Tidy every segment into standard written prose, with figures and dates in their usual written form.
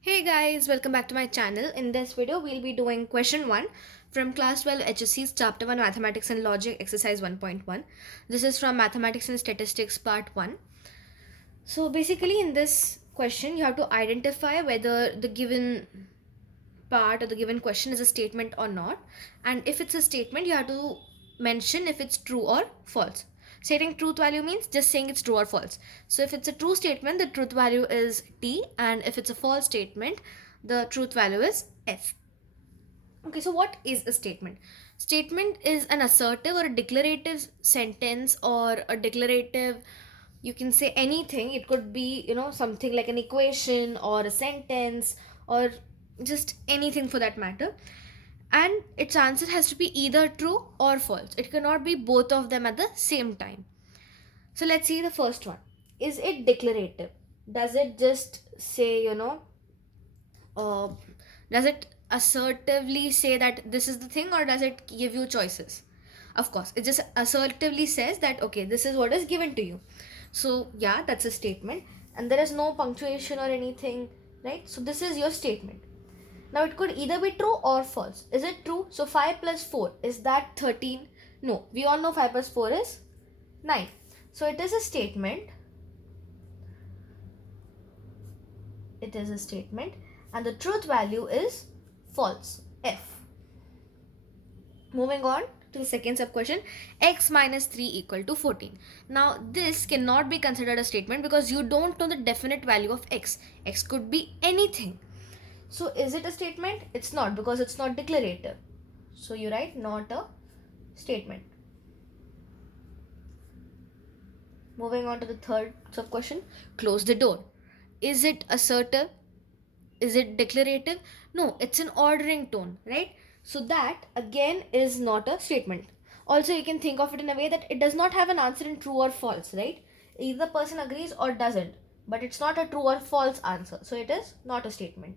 Hey guys, welcome back to my channel. In this video, we'll be doing question 1 from class 12 HSC's chapter 1 Mathematics and Logic exercise 1.1. This is from Mathematics and Statistics part 1. So basically in this question, you have to identify whether the given part or the given question is a statement or not. And if it's a statement, you have to mention if it's true or false. Stating truth value means just saying it's true or false. So if it's a true statement, the truth value is T, and if it's a false statement, the truth value is F. Okay, so what is a statement? Statement is an assertive or a declarative sentence or a declarative, you can say anything. It could be, something like an equation or a sentence or just anything for that matter. And its answer has to be either true or false. It cannot be both of them at the same time. So let's see the first one. Is it declarative? Does it just say, uh, does it assertively say that this is the thing, or does it give you choices? Of course, it just assertively says that okay, this is what is given to you. So yeah, that's a statement, and there is no punctuation or anything, right? So this is your statement. Now it could either be true or false. Is it true? So 5 plus 4, is that 13? No, we all know 5 plus 4 is 9. So it is a statement. It is a statement, and the truth value is false, F. Moving on to the second sub question, x minus 3 equal to 14. Now this cannot be considered a statement because you don't know the definite value of x. X could be anything. So is it a statement? It's not, because it's not declarative. So you write not a statement. Moving on to the third sub question, close the door. Is it assertive? Is it declarative? No, it's an ordering tone, right? So that again is not a statement. Also, you can think of it in a way that it does not have an answer in true or false, right? Either the person agrees or doesn't, but it's not a true or false answer. So it is not a statement.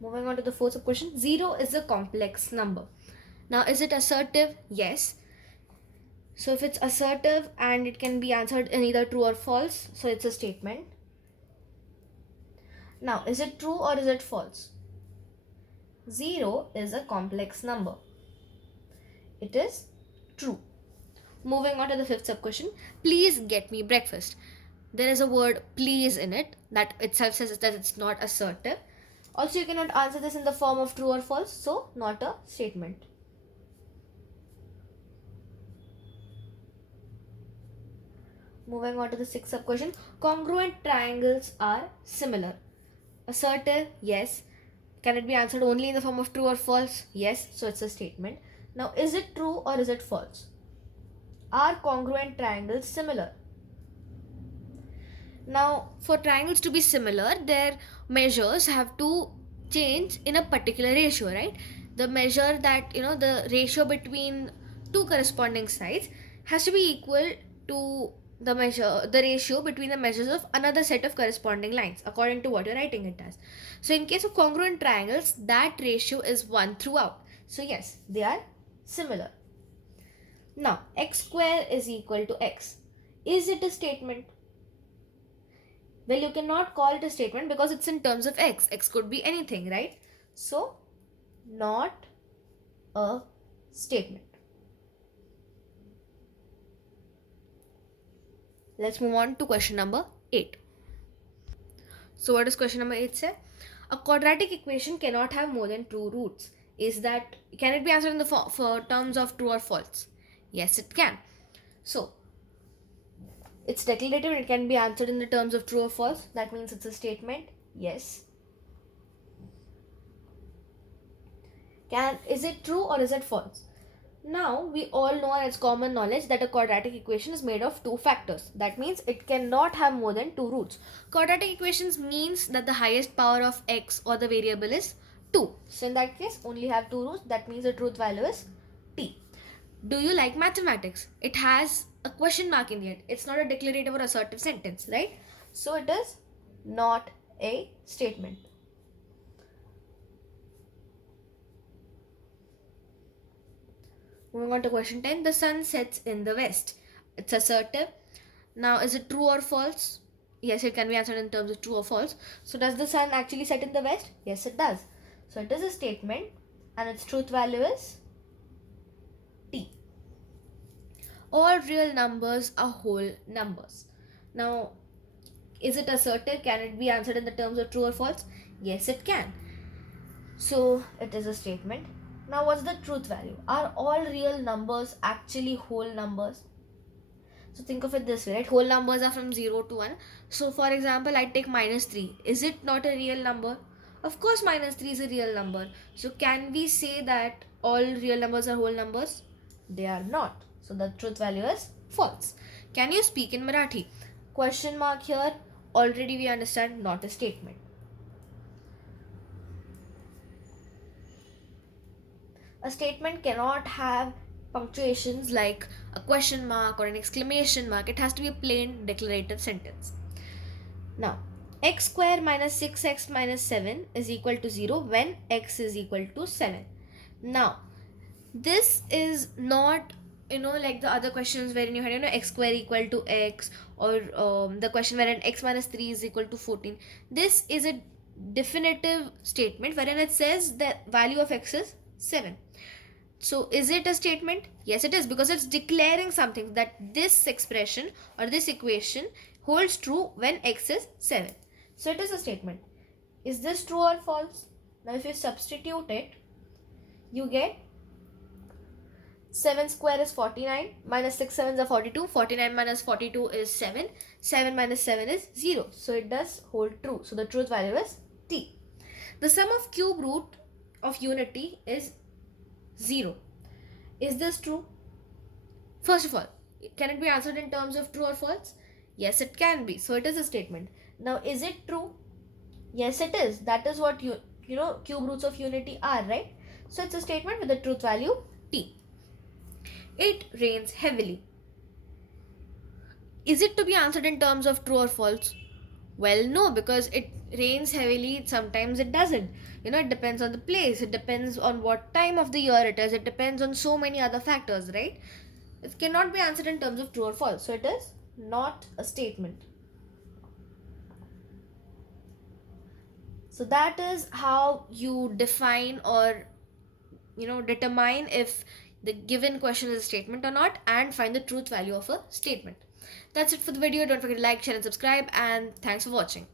Moving on to the fourth question, 0 is a complex number. Now, is it assertive? Yes. So if it's assertive and it can be answered in either true or false, so it's a statement. Now, is it true or is it false? 0 is a complex number. It is true. Moving on to the fifth sub question. Please get me breakfast. There is a word please in it that itself says that it's not assertive. Also, you cannot answer this in the form of true or false, so not a statement. Moving on to the sixth sub question. Congruent triangles are similar. Assertive, yes. Can it be answered only in the form of true or false? Yes, so it's a statement. Now, is it true or is it false? Are congruent triangles similar? Now, for triangles to be similar, their measures have to change in a particular ratio, right? The measure that, the ratio between two corresponding sides has to be equal to the ratio between the measures of another set of corresponding lines, according to what you're writing it as. So, in case of congruent triangles, that ratio is 1 throughout. So, yes, they are similar. Now, x square is equal to x. Is it a statement? Well, you cannot call it a statement because it's in terms of x. X could be anything, right? So, not a statement. Let's move on to question number 8. So, what does question number 8 say? A quadratic equation cannot have more than two roots. Can it be answered in the for terms of true or false? Yes, it can. So, it's declarative and it can be answered in the terms of true or false. That means it's a statement. Yes. Is it true or is it false? Now, we all know, and it's common knowledge, that a quadratic equation is made of two factors. That means it cannot have more than two roots. Quadratic equations means that the highest power of x or the variable is 2. So, in that case, only have two roots. That means the truth value is t. Do you like mathematics? It has a question mark in the end. It's not a declarative or assertive sentence, right? So, it is not a statement. Moving on to question 10. The sun sets in the west. It's assertive. Now, is it true or false? Yes, it can be answered in terms of true or false. So, does the sun actually set in the west? Yes, it does. So, it is a statement and its truth value is T. All real numbers are whole numbers. Now, is it assertive? Can it be answered in the terms of true or false? Yes, it can. So, it is a statement. Now, what's the truth value? Are all real numbers actually whole numbers? So think of it this way, right? Whole numbers are from 0 to 1. So for example, I take minus 3. Is it not a real number? Of course, minus 3 is a real number. So can we say that all real numbers are whole numbers? They are not. So the truth value is false. Can you speak in Marathi? Question mark here. Already we understand, not a statement. A statement cannot have punctuations like a question mark or an exclamation mark. It has to be a plain declarative sentence. Now, x square minus 6x minus 7 is equal to 0 when x is equal to 7. Now, this is not, like the other questions wherein you had, x square equal to x, or the question wherein x minus 3 is equal to 14. This is a definitive statement wherein it says the value of x is 7. So is it a statement? Yes, it is, because it's declaring something, that this expression or this equation holds true when x is 7. So it is a statement. Is this true or false? Now if you substitute it, you get 7 square is 49, minus 6 sevens are 42, 49 minus 42 is 7, 7 minus 7 is 0. So it does hold true. So the truth value is T. The sum of cube root of unity is 0. Is this true? First of all, can it be answered in terms of true or false? Yes, it can be. So it is a statement. Now, is it true? Yes, it is. That is what cube roots of unity are, right? So it's a statement with the truth value T. It rains heavily. Is it to be answered in terms of true or false? Well, no, because it rains heavily, sometimes it doesn't. It depends on the place, it depends on what time of the year it is, it depends on so many other factors, right? It cannot be answered in terms of true or false, so it is not a statement. So that is how you define or determine if the given question is a statement or not, and find the truth value of a statement. That's it for the video. Don't forget to like, share and subscribe, and thanks for watching.